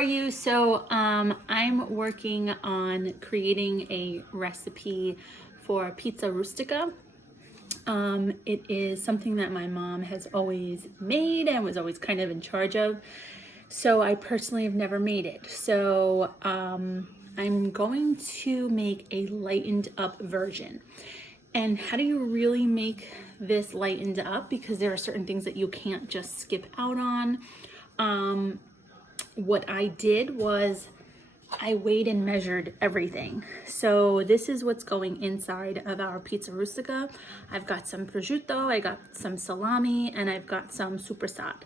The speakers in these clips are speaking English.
are you? So I'm working on creating a recipe for Pizza Rustica. It is something that my mom has always made and was always kind of in charge of. So I personally have never made it. So I'm going to make a lightened up version. And how do you really make this lightened up? Because there are certain things that you can't just skip out on. What I did was I weighed and measured everything. So this is what's going inside of our Pizza Rustica. I've got some prosciutto, I got some salami, and I've got some supersat.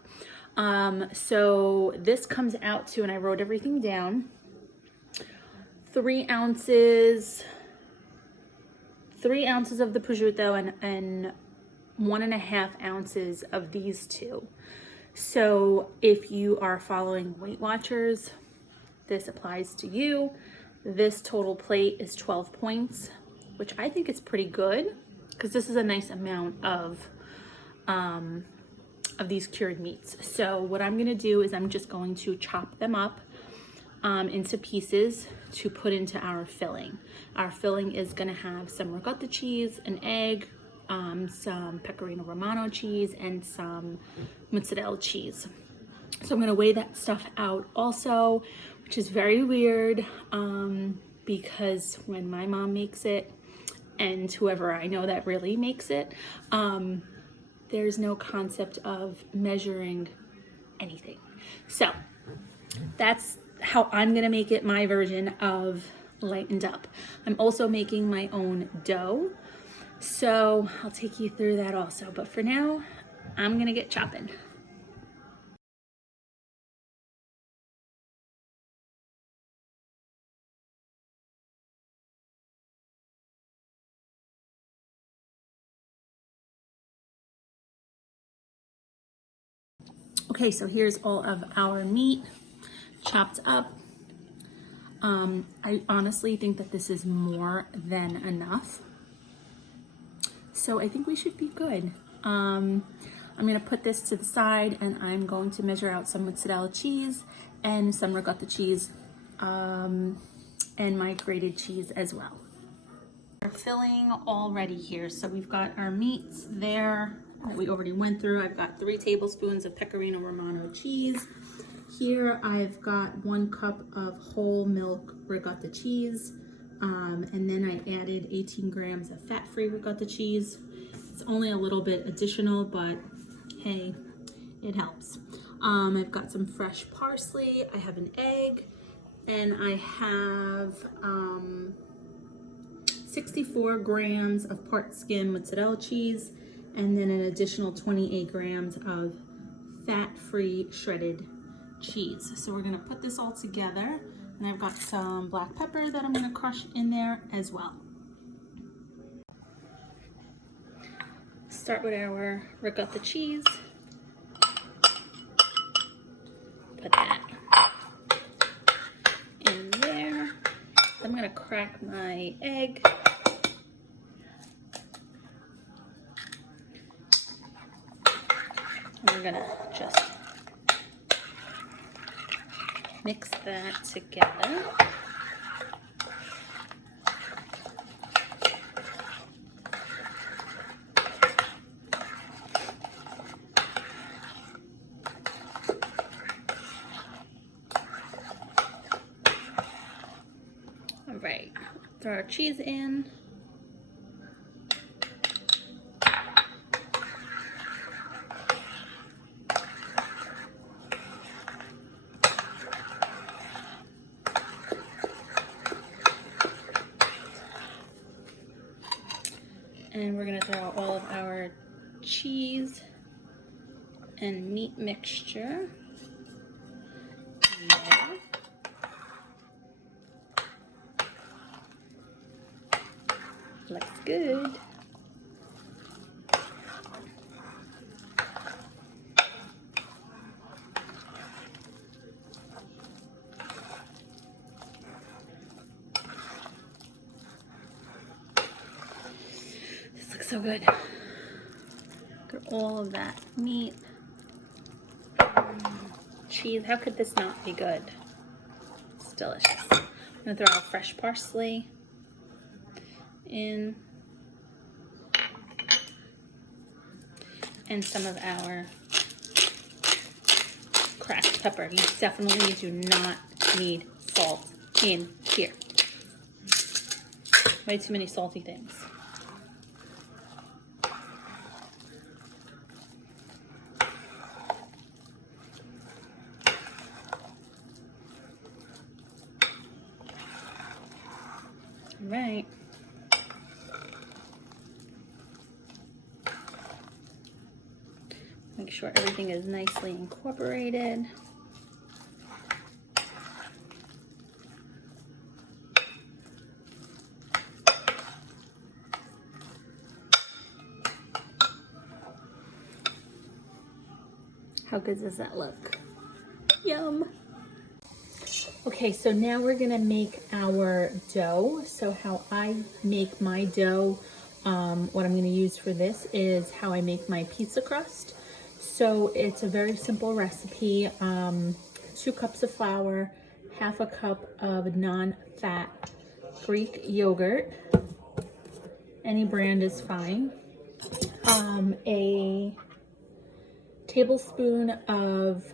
So this comes out to, and I wrote everything down, 3 ounces of the prosciutto and 1.5 ounces of these two. So if you are following Weight Watchers, this applies to you. This total plate is 12 points, which I think is pretty good because this is a nice amount of these cured meats. So what I'm gonna do is I'm just going to chop them up into pieces to put into our filling. Our filling is gonna have some ricotta cheese, an egg, some pecorino romano cheese, and some mozzarella cheese. So I'm gonna weigh that stuff out also, which is very weird because when my mom makes it, and whoever I know that really makes it, there's no concept of measuring anything. So that's how I'm gonna make it, my version of lightened up. I'm also making my own dough, so I'll take you through that also. But for now, I'm gonna get chopping. Okay, so here's all of our meat chopped up. I honestly think that this is more than enough. So I think we should be good. I'm gonna put this to the side and I'm going to measure out some mozzarella cheese and some ricotta cheese and my grated cheese as well. We're filling all ready here. So we've got our meats there that we already went through. I've got 3 tablespoons of pecorino romano cheese. Here I've got 1 cup of whole milk ricotta cheese. And then I added 18 grams of fat-free ricotta cheese. It's only a little bit additional, but hey, it helps. I've got some fresh parsley. I have an egg, and I have 64 grams of part skim mozzarella cheese, and then an additional 28 grams of fat-free shredded cheese. So we're gonna put this all together, and I've got some black pepper that I'm gonna crush in there as well. Start with our ricotta cheese. Put that in there. I'm gonna crack my egg. We're gonna just mix that together. All right, throw our cheese in. And we're gonna throw all of our cheese and meat mixture in there. Looks good. Looks so good. Look at all of that meat, cheese. How could this not be good? delicious. I'm gonna throw our fresh parsley in. And some of our cracked pepper. You definitely do not need salt in here. Way too many salty things. All right. Make sure everything is nicely incorporated. How good does that look? Yum. Okay, so now we're gonna make our dough. So how I make my dough, what I'm gonna use for this is how I make my pizza crust. So it's a very simple recipe. 2 cups of flour, half a cup of non-fat Greek yogurt. Any brand is fine. A tablespoon of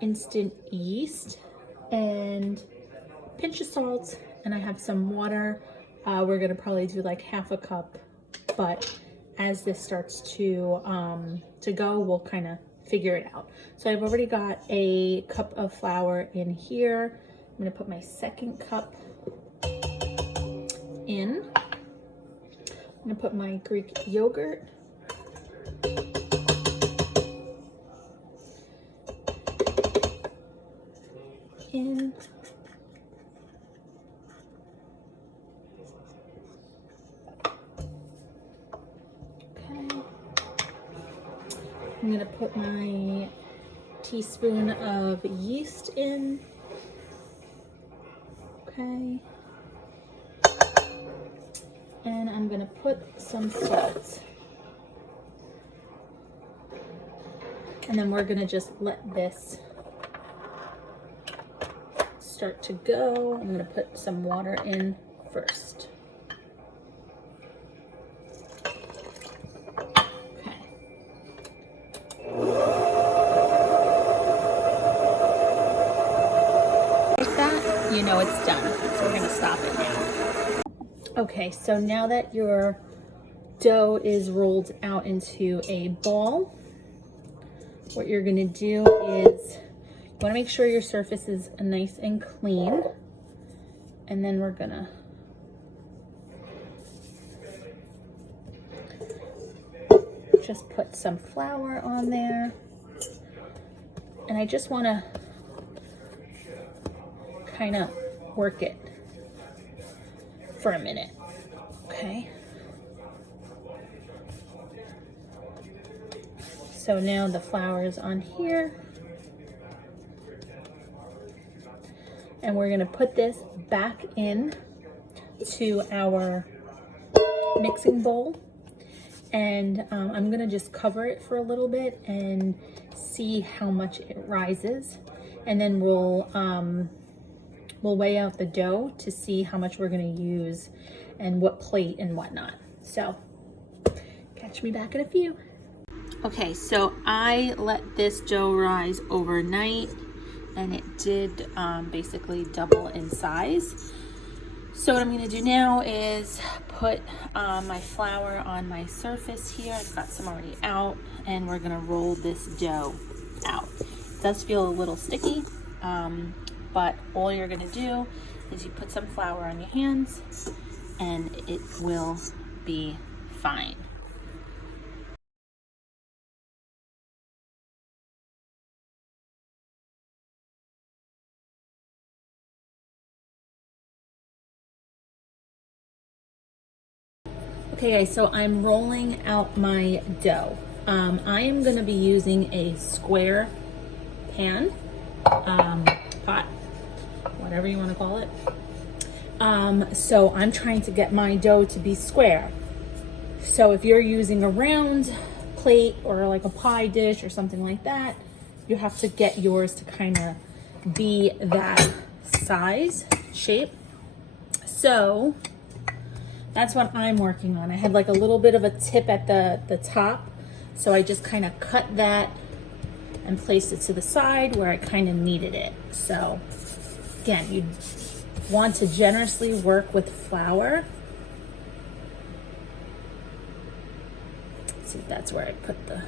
instant yeast and a pinch of salt, and I have some water. We're gonna probably do like half a cup, but as this starts to go, we'll kind of figure it out. So I've already got a cup of flour in here. I'm gonna put my second cup in. I'm gonna put my Greek yogurt. In. I'm gonna put my teaspoon of yeast in. Okay. And I'm gonna put some salt. And then we're gonna just let this start to go. I'm gonna put some water in first. You know it's done, so we're gonna stop it now. Okay, so now that your dough is rolled out into a ball, what you're gonna do is you wanna make sure your surface is nice and clean, and then we're gonna just put some flour on there, and I just wanna kind of work it for a minute, okay? So now the flour is on here, and we're gonna put this back in to our mixing bowl, and I'm gonna just cover it for a little bit and see how much it rises, and then we'll weigh out the dough to see how much we're gonna use and what plate and whatnot. So catch me back in a few. Okay, so I let this dough rise overnight, and it did basically double in size. So what I'm gonna do now is put my flour on my surface here. I've got some already out, and we're gonna roll this dough out. It does feel a little sticky, but all you're gonna do is you put some flour on your hands and it will be fine. Okay guys, so I'm rolling out my dough. I am gonna be using a square pan, pot, whatever you wanna call it. So I'm trying to get my dough to be square. So if you're using a round plate or like a pie dish or something like that, you have to get yours to kind of be that size, shape. So that's what I'm working on. I had like a little bit of a tip at the top. So I just kind of cut that and placed it to the side where I kind of needed it. So again, you want to generously work with flour. Let's see, that's where I put the,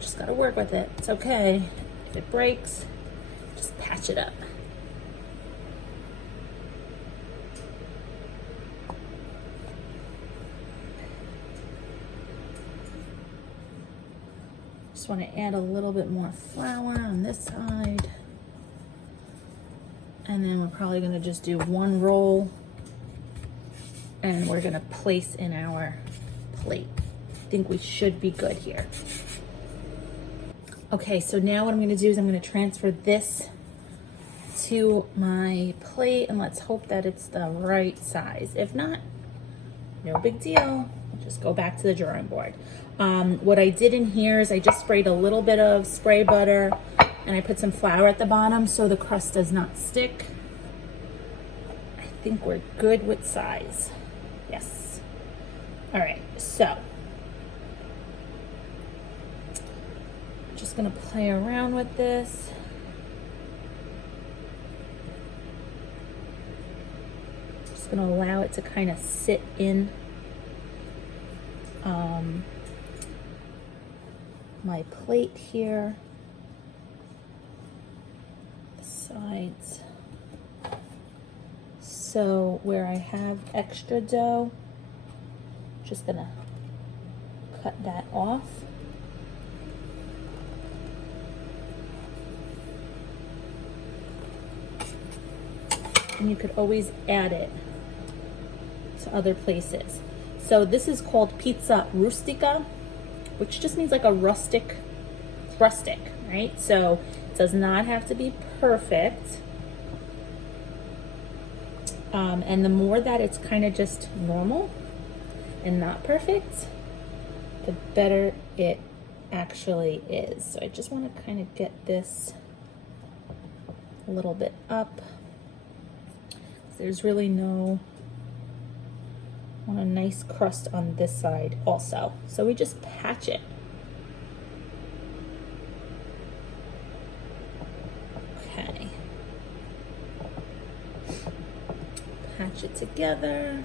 just gotta work with it. It's okay. If it breaks, just patch it up. Just want to add a little bit more flour on this side. And then we're probably going to just do one roll and we're going to place in our plate. I think we should be good here. Okay, so now what I'm going to do is I'm going to transfer this to my plate and let's hope that it's the right size. If not, no big deal. I'll just go back to the drawing board. What I did in here is I just sprayed a little bit of spray butter and I put some flour at the bottom so the crust does not stick. I think we're good with size. Yes. All right, so just gonna play around with this. Just gonna allow it to kind of sit in my plate here, the sides. So where I have extra dough, just gonna cut that off. And you could always add it to other places. So this is called Pizza Rustica, which just means like a rustic, right? So it does not have to be perfect. And the more that it's kind of just normal and not perfect, the better it actually is. So I just want to kind of get this a little bit up. There's really no, want a nice crust on this side also. So we just patch it. Okay. Patch it together.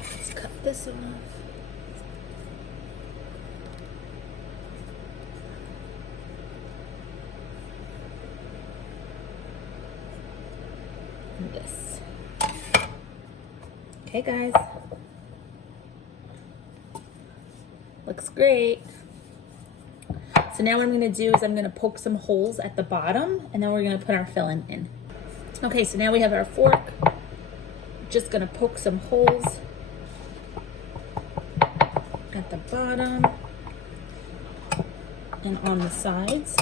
Let's cut this off. This. Okay, guys. Looks great. So now what I'm going to do is I'm going to poke some holes at the bottom and then we're going to put our filling in. Okay, so now we have our fork. Just going to poke some holes at the bottom and on the sides.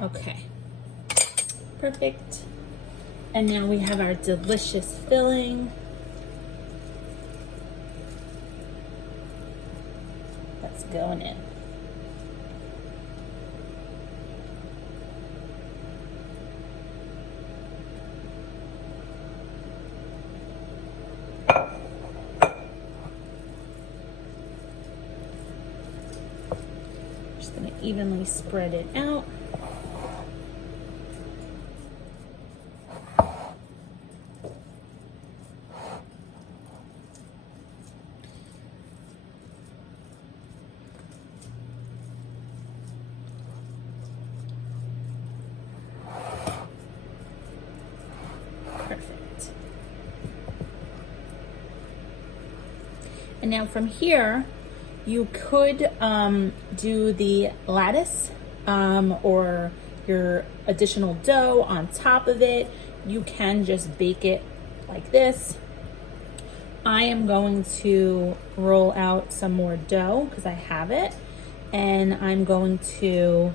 Okay, perfect. And now we have our delicious filling. That's going in. Just gonna evenly spread it out. Perfect. And now from here, you could do the lattice or your additional dough on top of it. You can just bake it like this, I am going to roll out some more dough because I have it, and I'm going to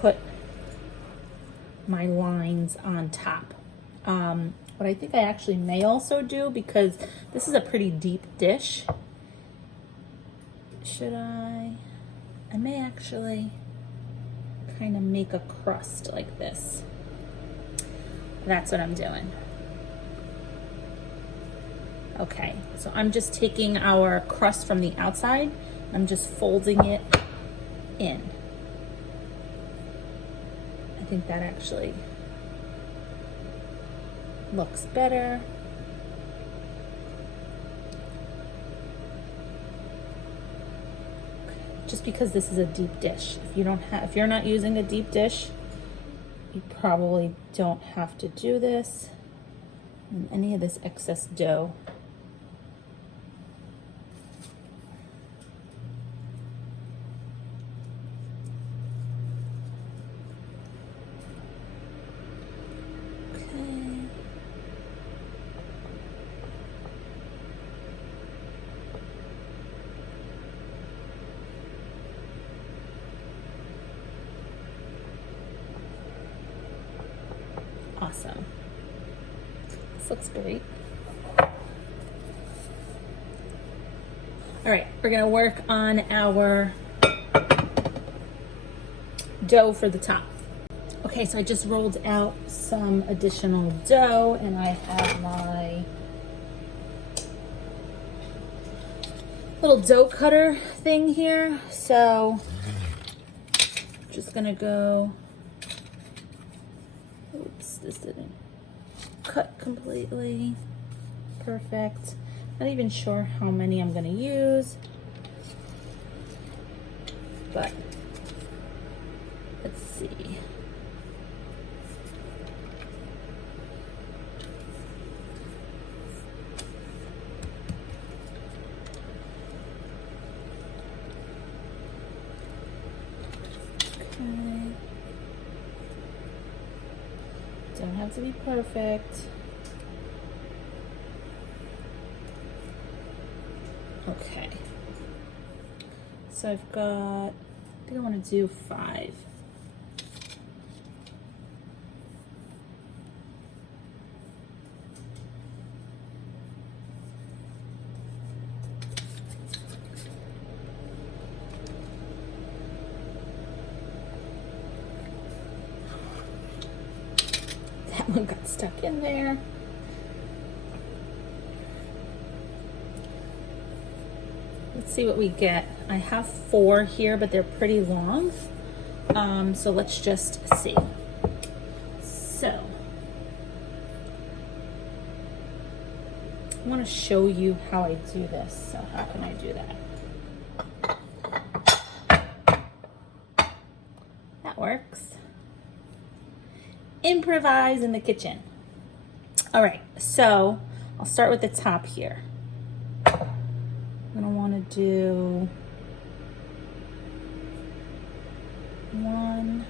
put my lines on top. What I think I actually may also do, because this is a pretty deep dish, I may actually kind of make a crust like this. That's what I'm doing. Okay, so I'm just taking our crust from the outside, I'm just folding it in. I think that actually looks better. Just because this is a deep dish. If you're not using a deep dish, you probably don't have to do this. And any of this excess dough. Awesome. This looks great. All right, we're gonna work on our dough for the top. Okay, so I just rolled out some additional dough, and I have my little dough cutter thing here. So I'm just gonna go, oops, this didn't cut completely. Perfect. Not even sure how many I'm gonna use, but let's see. Okay. Don't have to be perfect. Okay. So I've got, I think I want to do 5. That one got stuck in there. Let's see what we get. I have 4 here, but they're pretty long. So let's just see. So I want to show you how I do this. So how can I do that? That works. Improvise in the kitchen. All right, so I'll start with the top here. I'm gonna want to do 1,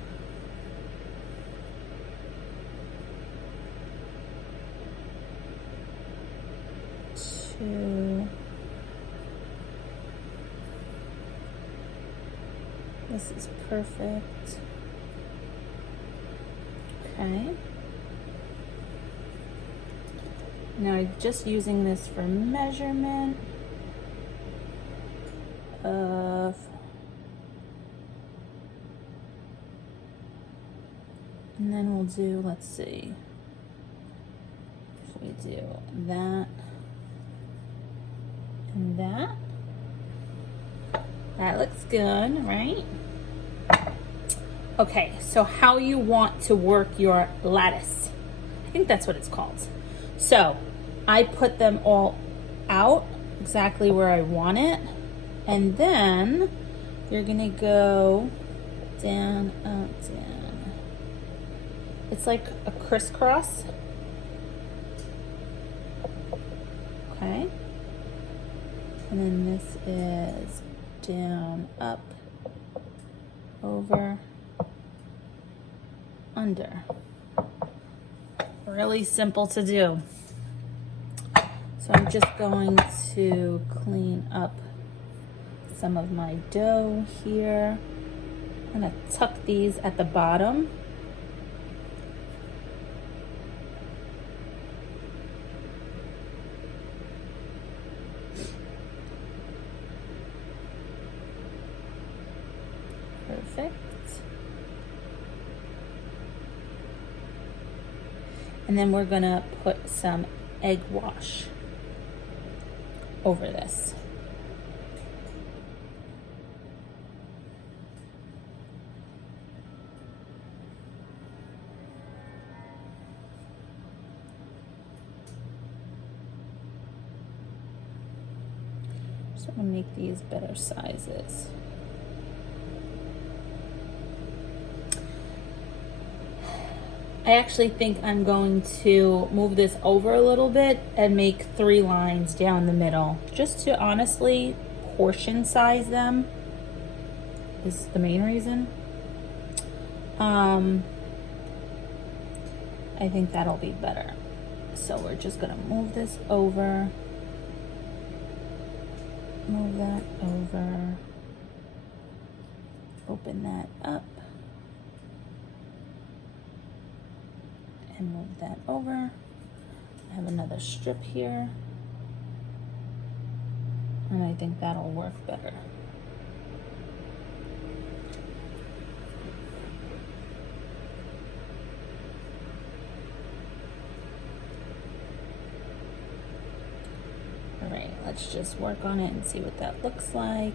2. This is perfect. Okay. Now just using this for measurement of and then we'll do, let's see, if we do that and that. That looks good, right? Okay, so how you want to work your lattice. I think that's what it's called. So I put them all out exactly where I want it. And then you're gonna go down, up, down. It's like a crisscross. Okay. And then this is down, up, over, under. Really simple to do. So I'm just going to clean up some of my dough here. I'm gonna tuck these at the bottom. Perfect. And then we're gonna put some egg wash over this. So I'm gonna make these better sizes. I actually think I'm going to move this over a little bit and make 3 lines down the middle, just to honestly portion size them is the main reason. I think that'll be better. So we're just gonna move this over, move that over, open that up, and move that over. I have another strip here, and I think that'll work better. All right, let's just work on it and see what that looks like.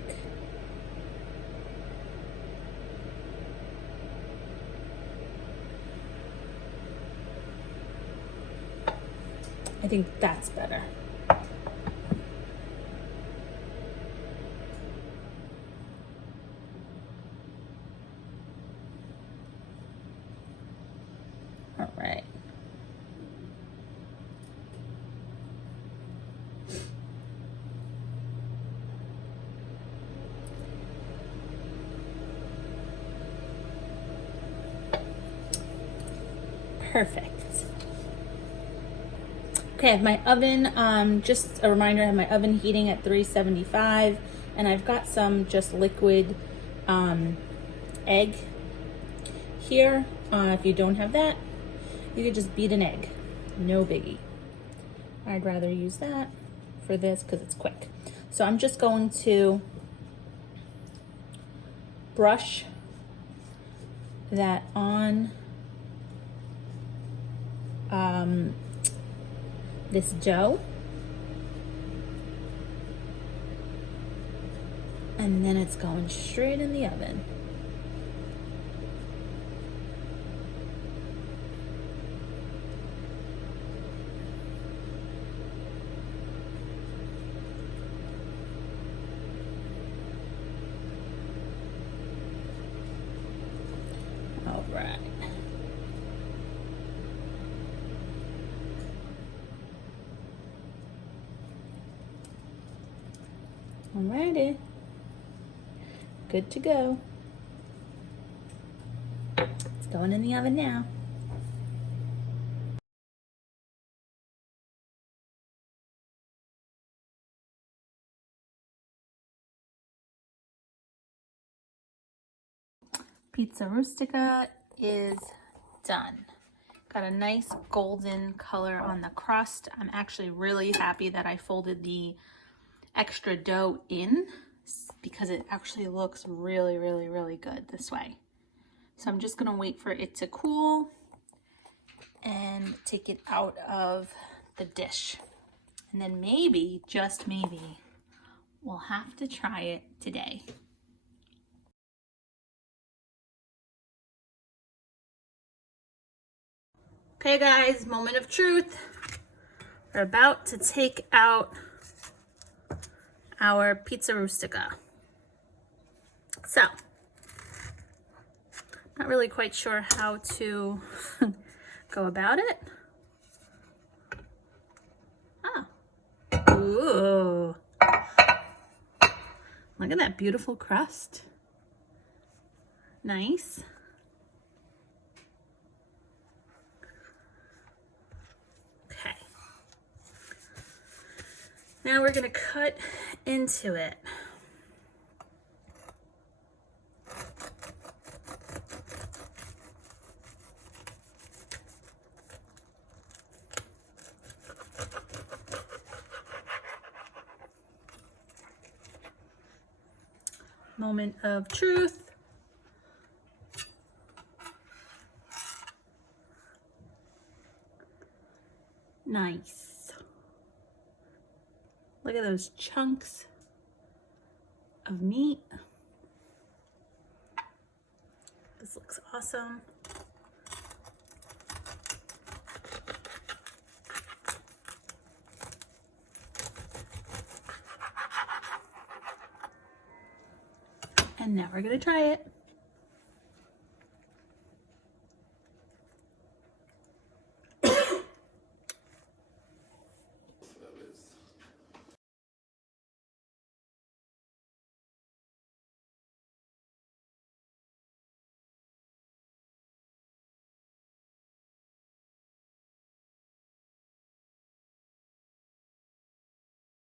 I think that's better. All right. Perfect. Okay, I have my oven, just a reminder, I have my oven heating at 375, and I've got some just liquid egg here. If you don't have that, you could just beat an egg, no biggie. I'd rather use that for this because it's quick. So I'm just going to brush that on this dough, and then it's going straight in the oven. All right. Alrighty, good to go. It's going in the oven now. Pizza Rustica is done. Got a nice golden color on the crust. I'm actually really happy that I folded the extra dough in because it actually looks really, really, really good this way. So I'm just gonna wait for it to cool and take it out of the dish. And then maybe, just maybe, we'll have to try it today. Okay guys, moment of truth. We're about to take out our Pizza Rustica. So, not really quite sure how to go about it. Oh, ooh. Look at that beautiful crust. Nice. Okay. Now we're gonna cut into it. Moment of truth. Nice. Look at those chunks of meat. This looks awesome. And now we're gonna try it.